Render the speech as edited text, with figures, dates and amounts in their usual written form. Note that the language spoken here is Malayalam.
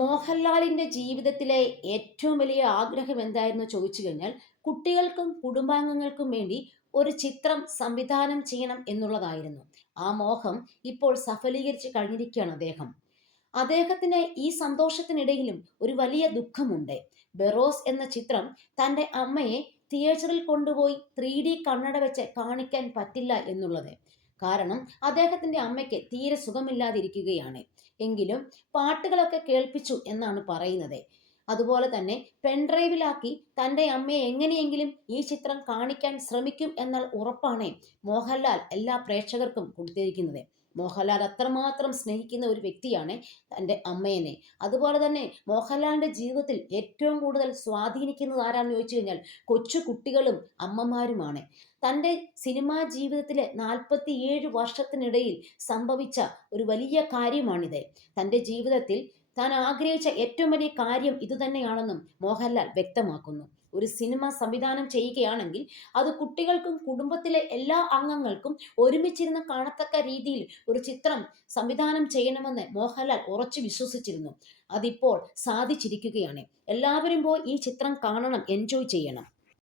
മോഹൻലാലിന്റെ ജീവിതത്തിലെ ഏറ്റവും വലിയ ആഗ്രഹം എന്തായിരുന്നു ചോദിച്ചു കഴിഞ്ഞാൽ കുട്ടികൾക്കും കുടുംബാംഗങ്ങൾക്കും വേണ്ടി ഒരു ചിത്രം സംവിധാനം ചെയ്യണം എന്നുള്ളതായിരുന്നു. ആ മോഹം ഇപ്പോൾ സഫലീകരിച്ച് കഴിഞ്ഞിരിക്കുകയാണ് അദ്ദേഹത്തിന് ഈ സന്തോഷത്തിനിടയിലും ഒരു വലിയ ദുഃഖമുണ്ട്. ബെറോസ് എന്ന ചിത്രം തൻ്റെ അമ്മയെ തിയേറ്ററിൽ കൊണ്ടുപോയി 3D കണ്ണട വെച്ച് കാണിക്കാൻ പറ്റില്ല എന്നുള്ളത്. കാരണം അദ്ദേഹത്തിൻ്റെ അമ്മയ്ക്ക് തീരെ സുഖമില്ലാതിരിക്കുകയാണ്. എങ്കിലും പാട്ടുകളൊക്കെ കേൾപ്പിച്ചു എന്നാണ് പറയുന്നത്. അതുപോലെ തന്നെ പെൻഡ്രൈവിലാക്കി തൻ്റെ അമ്മയെ എങ്ങനെയെങ്കിലും ഈ ചിത്രം കാണിക്കാൻ ശ്രമിക്കും എന്ന ഉറപ്പാണ് മോഹൻലാൽ എല്ലാ പ്രേക്ഷകർക്കും കൊടുത്തിരിക്കുന്നത്. മോഹൻലാൽ അത്രമാത്രം സ്നേഹിക്കുന്ന ഒരു വ്യക്തിയാണ് തൻ്റെ അമ്മേനെ. അതുപോലെ തന്നെ മോഹൻലാലിൻ്റെ ജീവിതത്തിൽ ഏറ്റവും കൂടുതൽ സ്വാധീനിക്കുന്നത് ആരാണെന്ന് ചോദിച്ചു കഴിഞ്ഞാൽ കൊച്ചു കുട്ടികളും അമ്മമാരുമാണ്. തൻ്റെ സിനിമാ ജീവിതത്തിലെ 47 വർഷത്തിനിടയിൽ സംഭവിച്ച ഒരു വലിയ കാര്യമാണിത്. തൻ്റെ ജീവിതത്തിൽ താൻ ആഗ്രഹിച്ച ഏറ്റവും വലിയ കാര്യം ഇതുതന്നെയാണെന്നും മോഹൻലാൽ വ്യക്തമാക്കുന്നു. ഒരു സിനിമ സംവിധാനം ചെയ്യുകയാണെങ്കിൽ അത് കുട്ടികൾക്കും കുടുംബത്തിലെ എല്ലാ അംഗങ്ങൾക്കും ഒരുമിച്ചിരുന്ന് കാണത്തക്ക രീതിയിൽ ഒരു ചിത്രം സംവിധാനം ചെയ്യണമെന്ന് മോഹൻലാൽ ഉറച്ചു വിശ്വസിച്ചിരുന്നു. അതിപ്പോൾ സാധിച്ചിരിക്കുകയാണ്. എല്ലാവരും പോയി ഈ ചിത്രം കാണണം, എൻജോയ് ചെയ്യണം.